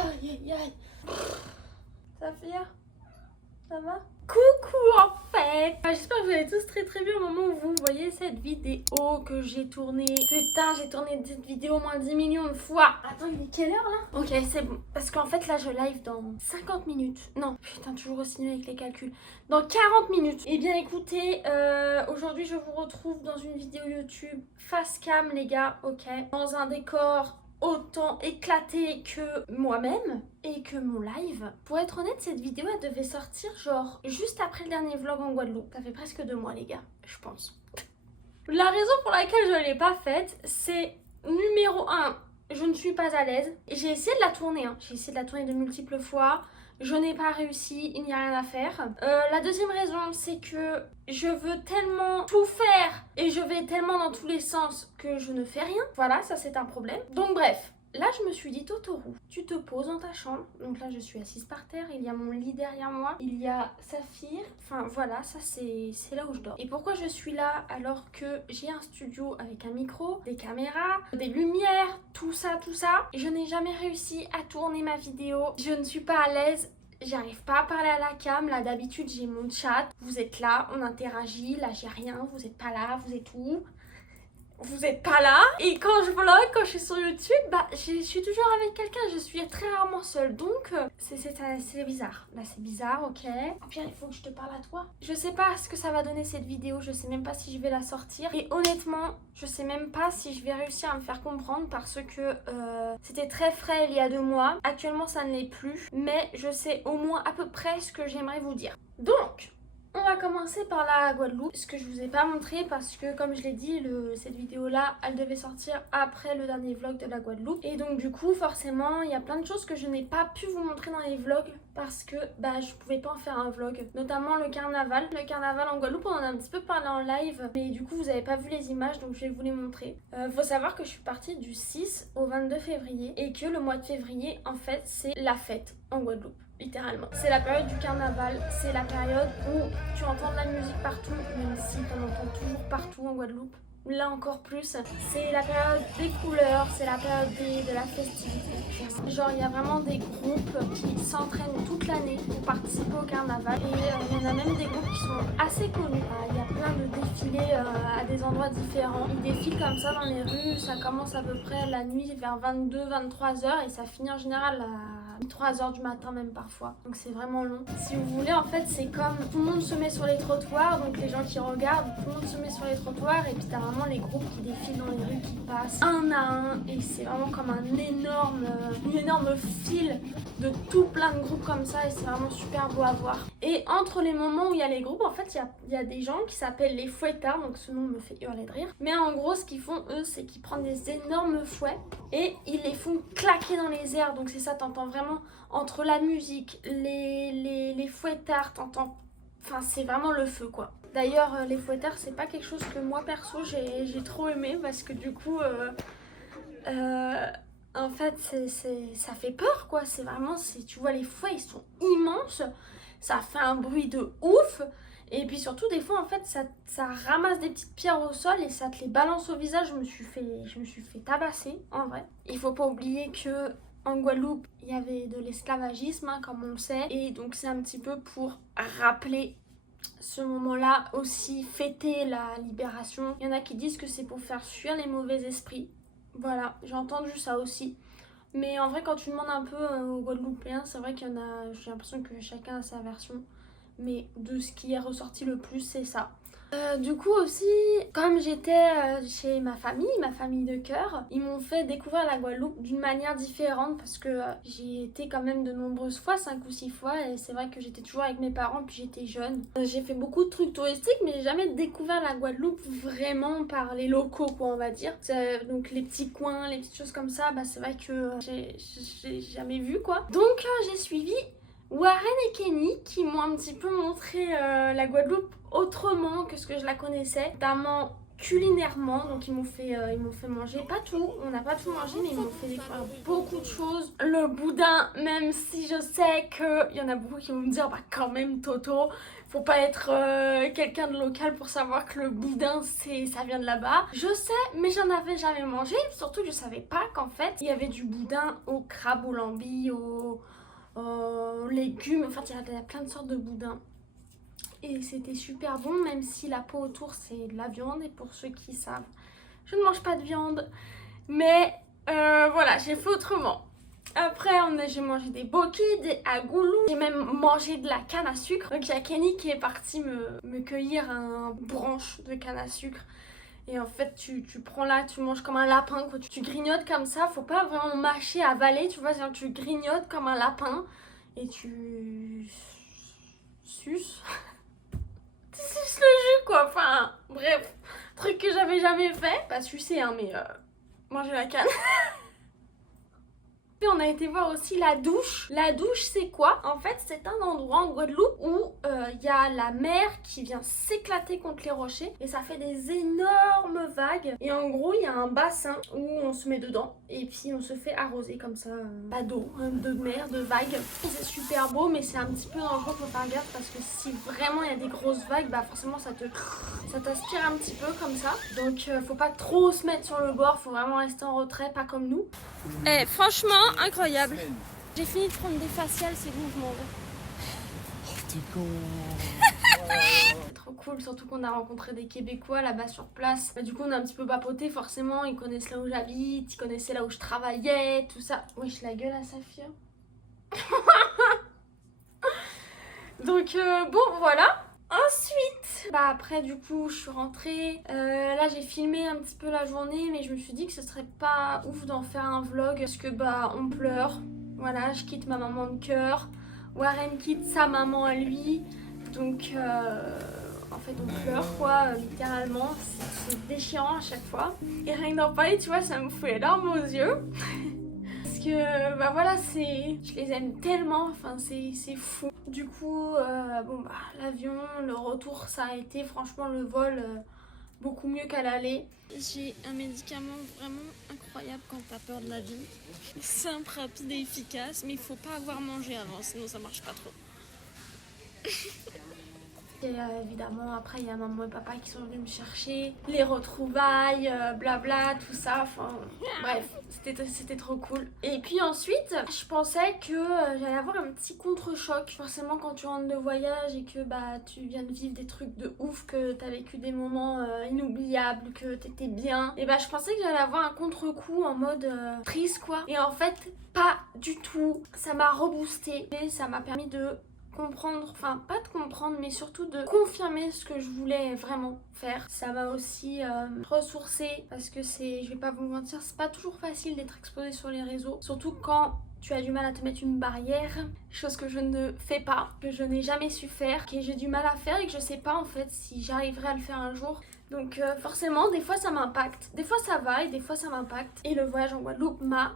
Aïe, aïe. Saphir, ça va? Coucou en fait. J'espère que vous allez tous très bien au moment où vous voyez cette vidéo que j'ai tournée. Putain, j'ai tourné cette vidéo au moins 10 millions de fois. Attends, il est quelle heure là? Ok, c'est bon. Parce qu'en fait là je live dans 50 minutes. Non, putain, toujours aussi nul avec les calculs. Dans 40 minutes. Eh bien écoutez, aujourd'hui je vous retrouve dans une vidéo YouTube face cam les gars, ok. Dans un décor autant éclaté que moi-même et que mon live. Pour être honnête, cette vidéo elle devait sortir genre juste après le dernier vlog en Guadeloupe. Ça fait presque 2 mois les gars, je pense. La raison pour laquelle je ne l'ai pas faite, c'est numéro 1, je ne suis pas à l'aise. J'ai essayé de la tourner, j'ai essayé de la tourner de multiples fois. Je n'ai pas réussi, il n'y a rien à faire. La deuxième raison, c'est que je veux tellement tout faire et je vais tellement dans tous les sens que je ne fais rien. Voilà, ça c'est un problème. Donc bref, là je me suis dit Totoro, tu te poses dans ta chambre. Donc là je suis assise par terre, il y a mon lit derrière moi, il y a Saphir. Enfin voilà, ça c'est là où je dors. Et pourquoi je suis là alors que j'ai un studio avec un micro, des caméras, des lumières, tout ça. Et je n'ai jamais réussi à tourner ma vidéo. Je ne suis pas à l'aise. J'arrive pas à parler à la cam, là d'habitude j'ai mon chat, vous êtes là, on interagit, là j'ai rien, vous êtes pas là, vous êtes où? Vous êtes pas là. Et quand je vlog, quand je suis sur YouTube, bah je suis toujours avec quelqu'un, je suis très rarement seule. Donc c'est bizarre. Là c'est bizarre, ok. Pierre, il faut que je te parle à toi. Je sais pas ce que ça va donner cette vidéo, je sais même pas si je vais la sortir. Et honnêtement, je sais même pas si je vais réussir à me faire comprendre parce que c'était très frais il y a 2 mois. Actuellement ça ne l'est plus. Mais je sais au moins à peu près ce que j'aimerais vous dire. Donc on va commencer par la Guadeloupe, ce que je vous ai pas montré parce que comme je l'ai dit, cette vidéo là elle devait sortir après le dernier vlog de la Guadeloupe. Et donc du coup forcément il y a plein de choses que je n'ai pas pu vous montrer dans les vlogs parce que bah je pouvais pas en faire un vlog. Notamment le carnaval. Le carnaval en Guadeloupe on en a un petit peu parlé en live, mais du coup vous avez pas vu les images donc je vais vous les montrer. Faut savoir que je suis partie du 6 au 22 février et que le mois de février en fait c'est la fête en Guadeloupe. Littéralement. C'est la période du carnaval, c'est la période où tu entends de la musique partout, même si tu en entends toujours partout en Guadeloupe. Là encore plus, c'est la période des couleurs, c'est la période de la festivité. Genre il y a vraiment des groupes qui s'entraînent toute l'année pour participer au carnaval et il y en a même des groupes qui sont assez connus. Il y a plein de défilés à des endroits différents. Ils défilent comme ça dans les rues, ça commence à peu près la nuit vers 22-23 heures et ça finit en général à 3 h du matin même parfois. Donc c'est vraiment long. Si vous voulez en fait c'est comme tout le monde se met sur les trottoirs, donc les gens qui regardent, tout le monde se met sur les trottoirs et puis t'as vraiment les groupes qui défilent dans les rues qui passent un à un et c'est vraiment comme une énorme file de tout plein de groupes comme ça et c'est vraiment super beau à voir. Et entre les moments où il y a les groupes en fait il y a des gens qui s'appellent les fouettards, donc ce nom me fait hurler de rire. Mais en gros ce qu'ils font eux c'est qu'ils prennent des énormes fouets et ils les font claquer dans les airs, donc c'est ça, t'entends vraiment entre la musique, les fouettards, t'entends, enfin c'est vraiment le feu quoi. D'ailleurs les fouettards c'est pas quelque chose que moi perso j'ai trop aimé parce que du coup en fait ça fait peur quoi, c'est vraiment, tu vois les fouets ils sont immenses, ça fait un bruit de ouf. Et puis surtout des fois en fait ça ramasse des petites pierres au sol et ça te les balance au visage. Je me suis fait tabasser en vrai. Il faut pas oublier que en Guadeloupe il y avait de l'esclavagisme comme on le sait. Et donc c'est un petit peu pour rappeler ce moment-là, aussi fêter la libération. Il y en a qui disent que c'est pour faire fuir les mauvais esprits. Voilà, j'ai entendu ça aussi. Mais en vrai quand tu demandes un peu aux Guadeloupéens, c'est vrai qu'il y en a, j'ai l'impression que chacun a sa version. Mais de ce qui est ressorti le plus, c'est ça. Du coup aussi, comme j'étais chez ma famille de cœur, ils m'ont fait découvrir la Guadeloupe d'une manière différente parce que j'y étais quand même de nombreuses fois, 5 ou 6 fois, et c'est vrai que j'étais toujours avec mes parents puis j'étais jeune. J'ai fait beaucoup de trucs touristiques mais j'ai jamais découvert la Guadeloupe vraiment par les locaux quoi on va dire. Donc les petits coins, les petites choses comme ça, bah c'est vrai que j'ai jamais vu quoi. Donc j'ai suivi Warren et Kenny qui m'ont un petit peu montré la Guadeloupe autrement que ce que je la connaissais, notamment culinairement. Donc ils m'ont fait manger, pas tout, on n'a pas tout mangé, mais ils m'ont fait découvrir beaucoup de choses. Le boudin, même si je sais qu'il y en a beaucoup qui vont me dire bah quand même Toto, Faut pas être quelqu'un de local pour savoir que le boudin ça vient de là-bas. Je sais, mais j'en avais jamais mangé. Surtout que je savais pas qu'en fait il y avait du boudin au crabe, au lambi, aux légumes. En fait il y a plein de sortes de boudin. Et c'était super bon, même si la peau autour c'est de la viande. Et pour ceux qui savent, je ne mange pas de viande. Mais voilà, j'ai fait autrement. Après, j'ai mangé des bokis, des agoulous. J'ai même mangé de la canne à sucre. Donc il y a Kenny qui est parti me cueillir un branche de canne à sucre. Et en fait, tu prends là, tu manges comme un lapin, quoi. Tu grignotes comme ça. Faut pas vraiment mâcher, avaler, tu vois. Genre, tu grignotes comme un lapin. Et tu suces. Tu suces le jus, quoi. Enfin, bref. Truc que j'avais jamais fait. Pas sucer, hein, mais manger la canne. On a été voir aussi la douche. La douche, c'est quoi? En fait, c'est un endroit en Guadeloupe où il y a la mer qui vient s'éclater contre les rochers et ça fait des énormes vagues. Et en gros, il y a un bassin où on se met dedans et puis on se fait arroser comme ça, pas d'eau, de mer, de vagues. C'est super beau, mais c'est un petit peu dangereux, faut faire gaffe parce que si vraiment il y a des grosses vagues, bah forcément ça t'aspire un petit peu comme ça. Donc faut pas trop se mettre sur le bord, faut vraiment rester en retrait, pas comme nous. Eh, franchement, incroyable. J'ai fini de prendre des faciales, c'est bon, je m'en vais. Oh, t'es con. C'est trop cool, surtout qu'on a rencontré des Québécois là-bas sur place. Bah, du coup, on a un petit peu papoté, forcément. Ils connaissent là où j'habite, ils connaissaient là où je travaillais, tout ça. Wesh, la gueule à Safia. Donc, bon, voilà. Ensuite, bah après du coup je suis rentrée, là j'ai filmé un petit peu la journée mais je me suis dit que ce serait pas ouf d'en faire un vlog parce que bah on pleure, voilà je quitte ma maman de cœur, Warren quitte sa maman à lui, donc en fait on pleure quoi, littéralement, c'est déchirant à chaque fois et rien que d'en parler tu vois ça me fout les larmes aux yeux. Parce que bah voilà je les aime tellement, enfin c'est fou. Du coup bon bah l'avion, le retour ça a été franchement le vol beaucoup mieux qu'à l'aller. J'ai un médicament vraiment incroyable quand t'as peur de l'avion. Simple, rapide et efficace, mais il faut pas avoir mangé avant sinon ça marche pas trop. Et évidemment après il y a maman et papa qui sont venus me chercher, les retrouvailles, blabla, tout ça, enfin bref, c'était trop cool. Et puis ensuite, je pensais que j'allais avoir un petit contre-choc. Forcément quand tu rentres de voyage et que bah tu viens de vivre des trucs de ouf, que t'as vécu des moments inoubliables, que t'étais bien, et bah je pensais que j'allais avoir un contre-coup en mode triste quoi. Et en fait, pas du tout. Ça m'a reboosté et ça m'a permis de comprendre, enfin pas de comprendre mais surtout de confirmer ce que je voulais vraiment faire. Ça m'a aussi ressourcé parce que je vais pas vous mentir, c'est pas toujours facile d'être exposé sur les réseaux, surtout quand tu as du mal à te mettre une barrière, chose que je ne fais pas, que je n'ai jamais su faire, que j'ai du mal à faire et que je sais pas en fait si j'arriverai à le faire un jour. Donc forcément des fois ça m'impacte, des fois ça va et des fois ça m'impacte. Et le voyage en Guadeloupe m'a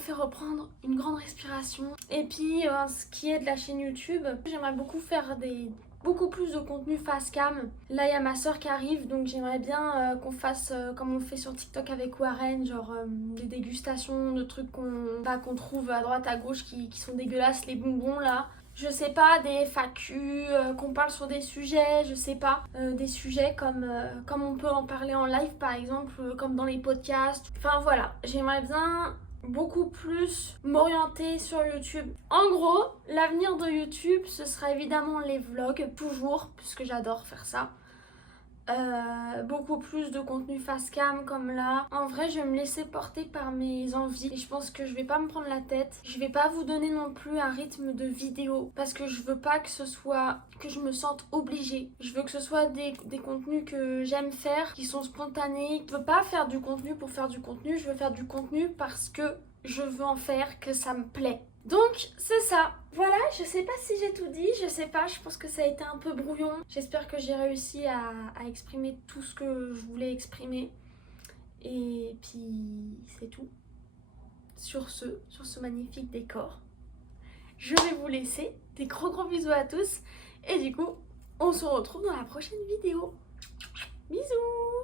fait reprendre une grande respiration. Et puis ce qui est de la chaîne YouTube, j'aimerais beaucoup faire beaucoup plus de contenu face cam. Là il y a ma soeur qui arrive donc j'aimerais bien qu'on fasse comme on fait sur TikTok avec Warren, genre des dégustations de trucs qu'on trouve à droite à gauche qui sont dégueulasses, les bonbons là. Je sais pas, des FAQ, qu'on parle sur des sujets, je sais pas, des sujets comme on peut en parler en live par exemple, comme dans les podcasts. Enfin voilà, j'aimerais bien beaucoup plus m'orienter sur YouTube. En gros, l'avenir de YouTube, ce sera évidemment les vlogs, toujours, puisque j'adore faire ça. Beaucoup plus de contenu face cam comme là. En vrai je vais me laisser porter par mes envies et je pense que je vais pas me prendre la tête. Je vais pas vous donner non plus un rythme de vidéo parce que je veux pas que ce soit que je me sente obligée. Je veux que ce soit des contenus que j'aime faire, qui sont spontanés. Je veux pas faire du contenu pour faire du contenu, je veux faire du contenu parce que je veux en faire, que ça me plaît. Donc c'est ça, voilà, je sais pas si j'ai tout dit, je sais pas, je pense que ça a été un peu brouillon. J'espère que j'ai réussi à exprimer tout ce que je voulais exprimer. Et puis c'est tout. Sur ce magnifique décor, je vais vous laisser. Des gros bisous à tous. Et du coup, on se retrouve dans la prochaine vidéo. Bisous!